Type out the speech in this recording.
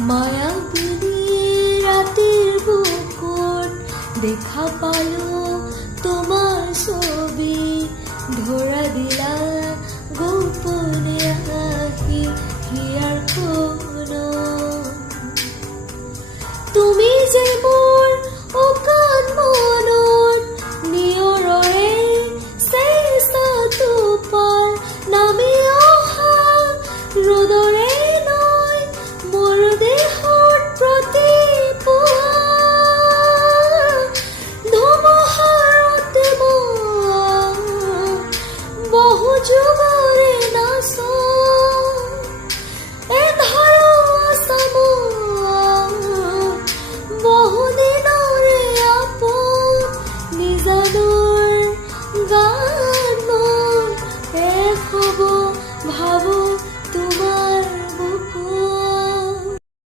মায়াবিনী রাতের বুকুর দেখা পালো তোমার ছবি, ধরা দিলা গোপনে আহি হিয়ার কোন তুমি যে